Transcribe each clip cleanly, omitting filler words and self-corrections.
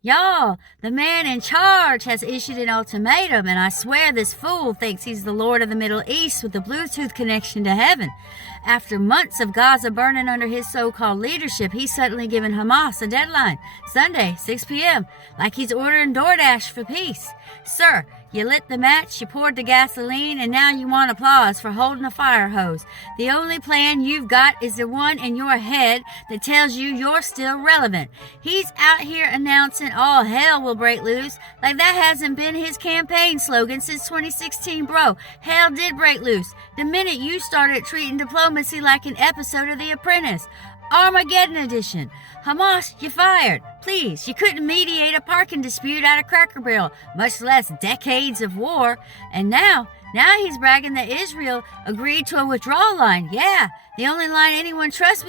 Y'all, the man in charge has issued an ultimatum, and I swear this fool thinks he's the Lord of the Middle East with a Bluetooth connection to heaven. After months of Gaza burning under his so-called leadership, he's suddenly given Hamas a deadline, Sunday, 6 p.m., like he's ordering DoorDash for peace. Sir, you lit the match, you poured the gasoline, and now you want applause for holding a fire hose. The only plan you've got is the one in your head that tells you you're still relevant. He's out here announcing all hell will break loose, like that hasn't been his campaign slogan since 2016, bro. Hell did break loose the minute you started treating diplomacy like an episode of The Apprentice. Armageddon edition. Hamas, you fired. Please, you couldn't mediate a parking dispute out of Cracker Barrel, much less decades of war. And now he's bragging that Israel agreed to a withdrawal line. Yeah, the only line anyone trusts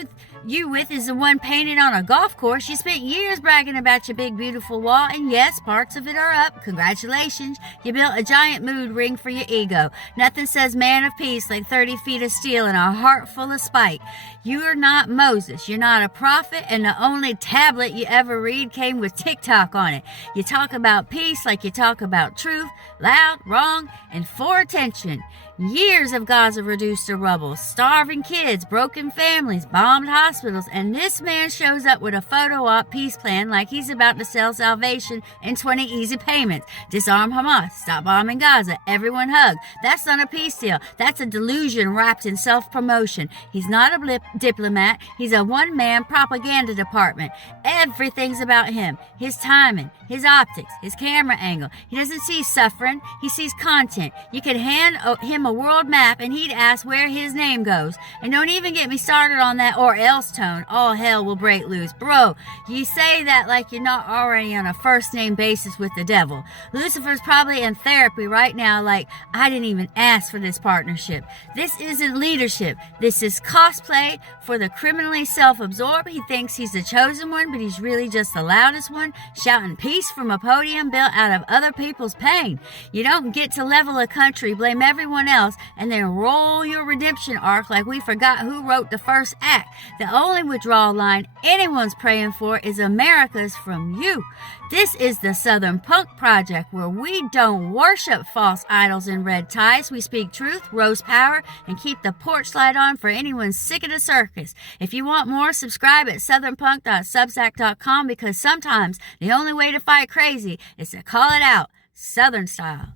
you with is the one painted on a golf course. You spent years bragging about your big, beautiful wall, and yes, parts of it are up. Congratulations. You built a giant mood ring for your ego. Nothing says man of peace like 30 feet of steel and a heart full of spite. You are not Moses. You're not a prophet, and the only tablet you ever read came with TikTok on it. You talk about peace like you talk about truth, loud, wrong, and for attention. Years of Gaza reduced to rubble, starving kids, broken families, bombed hospitals, and this man shows up with a photo op peace plan like he's about to sell salvation in 20 easy payments. Disarm Hamas, stop bombing Gaza, everyone hug. That's not a peace deal. That's a delusion wrapped in self-promotion. He's not a diplomat. He's a one-man propaganda department. Everything's about him, his timing, his optics, his camera angle. He doesn't see suffering. He sees content. You could hand him a world map and he'd ask where his name goes. And don't even get me started on that or else tone. All hell will break loose. Bro, you say that like you're not already on a first name basis with the devil. Lucifer's probably in therapy right now like, I didn't even ask for this partnership. This isn't leadership. This is cosplay for the criminally self-absorbed. He thinks he's the chosen one, but he's really just the loudest one, shouting peace from a podium built out of other people's pain. You don't get to level a country, blame everyone else, and then roll your redemption arc like we forgot who wrote the first act. The only withdrawal line anyone's praying for is America's from you. This is the Southern Punk Project, where we don't worship false idols in red ties. We speak truth, roast power, and keep the porch light on for anyone sick of the circus. If you want more, subscribe at southernpunk.substack.com, because sometimes the only way to fight crazy is to call it out, Southern style.